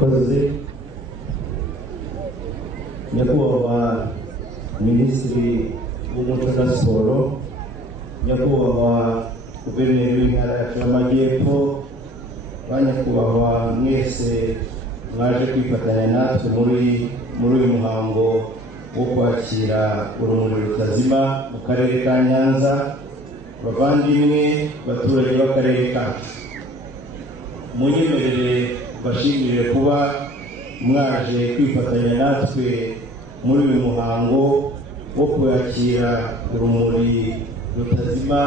murakoze. Nyakubahwa Minisitiri w'Umuco na Siporo, Nyakubahwa Guverineri w'Intara yacu y'Amajyepfo, Banyakubahwa mwese mwaje kwifatanya natwe muri uyu muhango wo kwakira urumuri rutazima mu karere ka Nyanza. Bavandimwe baturage b'akarere kacu, munyemerere bashimire kuba mwaje kwifatanya natwe muri uyu muhango wo kwakira urumuri rutazima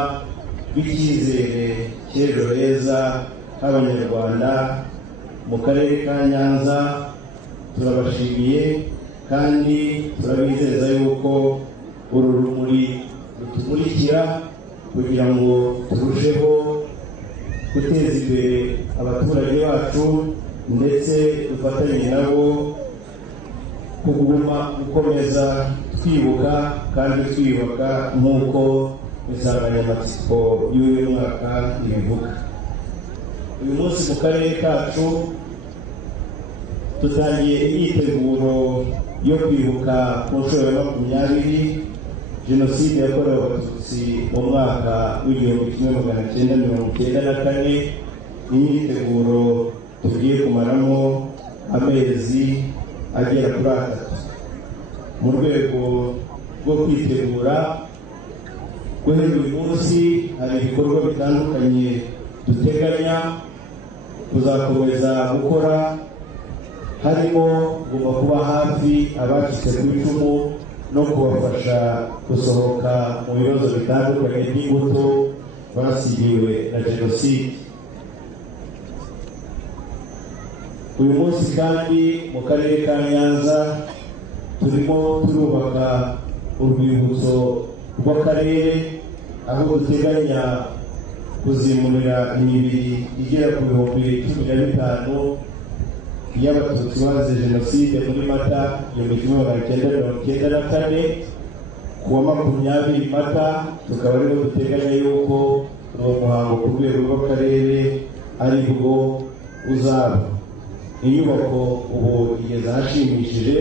rw'icyizere cy'ejo heza h'Abanyarwanda mu karere ka Nyanza. Turabashimiye kandi turabizeza yuko uru rumuri rutumurikira kugira ngo turusheho guteza imbere abaturage bacu ndetse dufatanye nabo kuguma gukomeza twibuka kandi twiyubaka nk'uko insanganyamatsiko y'uyu mwaka ibivuga. Uyu munsi mu karere kacu dutangiye imyiteguro yo kwibuka ku nshuro ya 20 Jenoside yakorewe Abatutsi mu mwaka w'1994. Imyiteguro tugiye kumaramo amezi agera kuri 3 mu rwego rwo kwitegura. Guhera uyu munsi hari ibikorwa bitandukanye duteganya kuzakomeza gukora, harimo guma kuba hafi abacitse ku icumu no kubafasha gusohoka mu bibazo bitandukanye by'imbuto basigiwe na Jenoside. Uyu munsi kandi mu karere ka Nyanza turimo turubaka urwibutso rw'akarere, aho duteganya kuzimurira imibiri igera ku 15,000 y'Abatutsi bazize Jenoside muri Mata 1994. Kuwa 20 Mata tukaba rero duteganya yuko uwo muhango ku rwego rw'akarere ari bwo uzaba. Inyubako ubu igeze ahashimishije,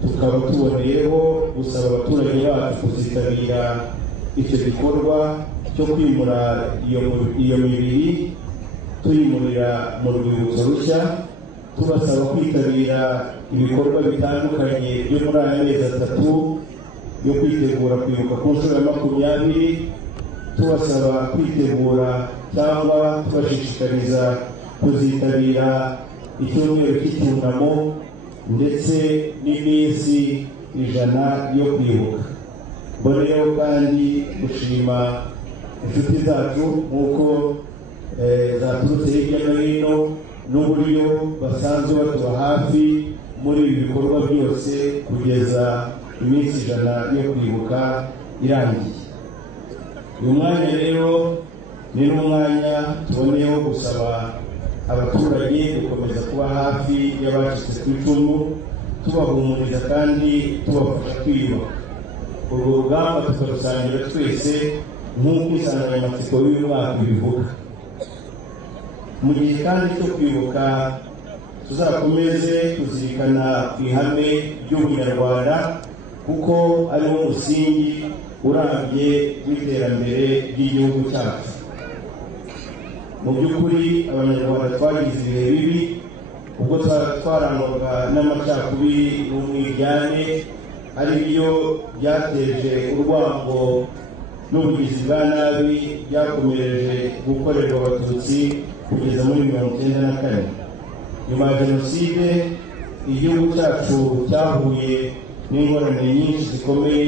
tukaba tuboneyeho gusaba abaturage bacu kuzitabira icyo gikorwa cyo kwimura iyo mibiri tuyimurira mu rwibutso rushya, tubasaba kwitabira ibikorwa bitandukanye byo muri aya mezi 3 yo kwitegura kwibuka ku nshuro ya 20, tubasaba kwitegura cyangwa tubashishikariza kuzitabira icyumweru cy'icyunamo ndetse n'iminsi 100 yo kwibuka. Mboneyeho kandi gushima inshuti zacu nk'uko zaturutse hirya no hino n'uburyo basanzwe batuba hafi muri ibi bikorwa byose kugeza iminsi 100 yo kwibuka irangiye. Uyu mwanya rero ni n'umwanya tuboneyeho gusaba abaturage gukomeza kuba hafi y'abacitse ku icumu, tubahumuriza kandi tubafasha kwiyubaka. Urwo rugamba tukarusangira twese nk'uko insanganyamatsiko y'uyu mwaka ibivuga. Mu gihe kandi cyo kwibuka tuzakomeze kuzirikana ku ihame ry'ubunyarwanda kuko ari wo musingi urambye w'iterambere ry'igihugu cyacu. Mu by'ukuri Abanyarwanda twagize ibihe bibi ubwo twarangwaga n'amacakubiri n'umwiryane, ari byo byateje urwango n'ubugizi bwa nabi byakomereje gukorerwa Abatutsi kugeza muri 1994. Nyuma ya Jenoside igihugu cyacu cyahuye n'ingorane nyinshi zikomeye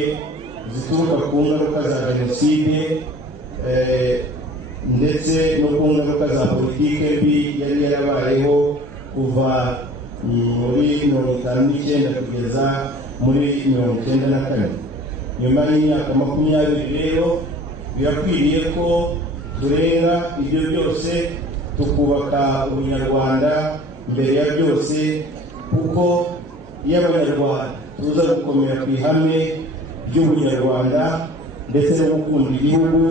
zituruka ku ngaruka za Jenoside ndetse no ku ngaruka za politike mbi yari yarabayeho kuva muri 1959 kugeza muri 1994. Nyuma y'imyaka 20 rero birakwiriye ko turenga ibyo byose tukubaka ubunyarwanda mbere ya byose, kuko iyo Abanyarwanda tuza gukomera ku ihame ry'ubunyarwanda ndetse no gukunda igihugu,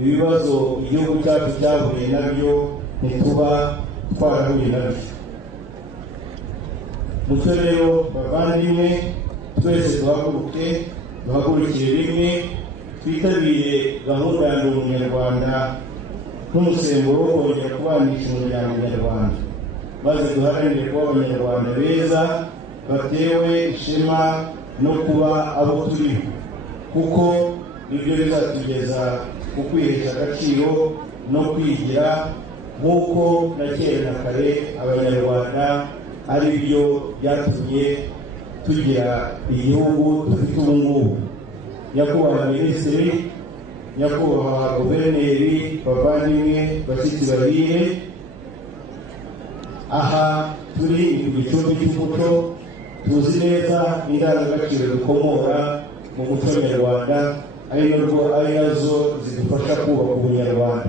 ibibazo igihugu cyacu cyahuye nabyo ntituba twarahuye nabyo. mucyo rero bavandimwe, twese duhagurukire rimwe twitabire gahunda ya Ndi Umunyarwanda nk'umusemburo wo kongera kubanisha umuryango nyarwanda, maze duharanire kuba abanyarwanda beza batewe ishema no kuba abo turiho, kuko nibyo bizatugeza ku kwihesha agaciro no kwigira, nk'uko na kera na kare abanyarwanda ari byo byatumye tugira igihugu dufite ubu ngubu. Nyakubahwa Minisitiri, nyakubahwa Guverineri, bavandimwe, bashyitsi bahire, aha turi ku gicumbi cy'umuco, tuzi neza indangagaciro dukomora mu muco nyarwanda, ari nazo zidufasha kubaka ubunyarwanda.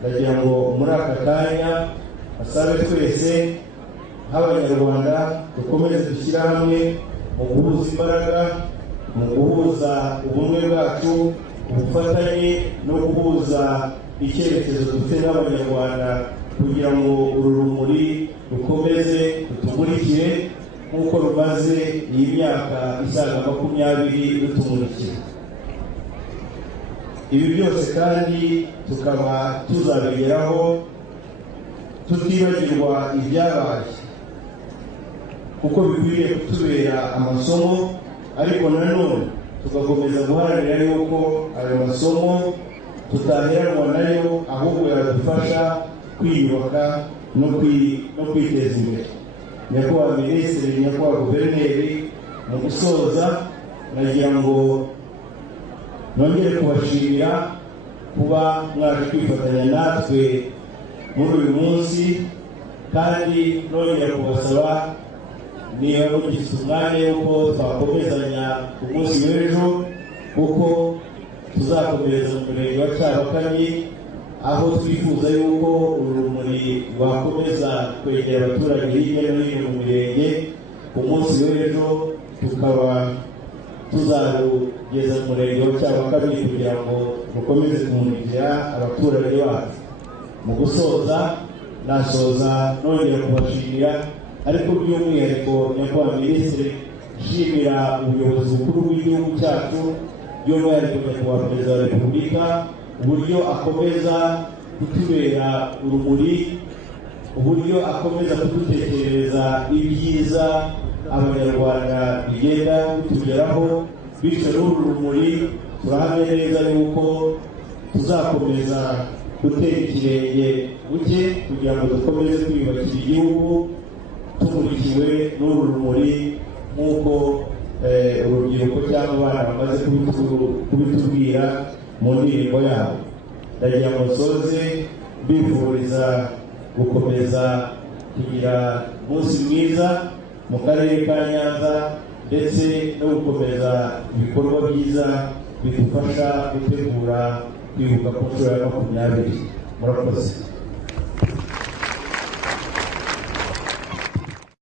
Ndagira ngo muri aka kanya basabe twese nk'abanyarwanda dukomeze dushyira hamwe mu guhuza imbaraga, mu guhuza ubumwe bwacu, ubufatanye no guhuza icyerekezo dufite n'abanyarwanda, kugira ngo uru rumuri rukomeze rutumurikire nk'uko rumaze iyi myaka isaga 20 rutumurikira. Ibi byose kandi tukaba tuzabigeraho tutibagirwa ibyabaye, kuko bikwiriye kutubera amasomo, ariko nanone tugakomeza guharanira yuko ayo masomo tutaheranwa nayo, ahubwo yadufasha kwiyubaka no kwiteza imbere. Nyakubahwa Minisitiri, nyakubahwa Guverineri, mu gusoza nagira ngo nongere kubashimira kuba mwaje kwifatanya natwe muri uyu munsi, kandi nongera kubasaba niba mugifite umwanya yuko twakomezanya ku munsi w'ejo, kuko tuzakomereza mu murenge wa Cyabakanyi, aho twifuza yuko urumuri rwakomeza kwegera abaturage hirya no hino mu mirenge. Ku munsi w'ejo tukaba tuzarugeza mu murenge wa Cyabakanyi kugira ngo rukomeze kumurikira abaturage bacu. Mu gusoza nasoza nongera kubashimira, ariko by'umwihariko nyakubahwa Minisitiri, nshimira ubuyobozi bukuru bw'igihugu cyacu, by'umwihariko nyakubahwa Perezida wa Repubulika, uburyo akomeza kutubera urumuri, uburyo akomeza kudutekerereza ibyiza abanyarwanda bigenda bitugeraho, bityo n'uru rumuri turahamya neza yuko tuzakomeza gutera ikirenge buke kugira ngo dukomeze kwiyubakira igihugu tumurikiwe n'uru rumuri, nk'uko urubyiruko cyangwa abana bamaze kubitubwira mu ndirimbo yabo. Ndagira ngo nsoze mbifuriza gukomeza kugira umunsi mwiza mu karere ka Nyanza, ndetse no gukomeza ibikorwa byiza bidufasha gutegura kwibuka ku nshuro ya 20. Murakoze.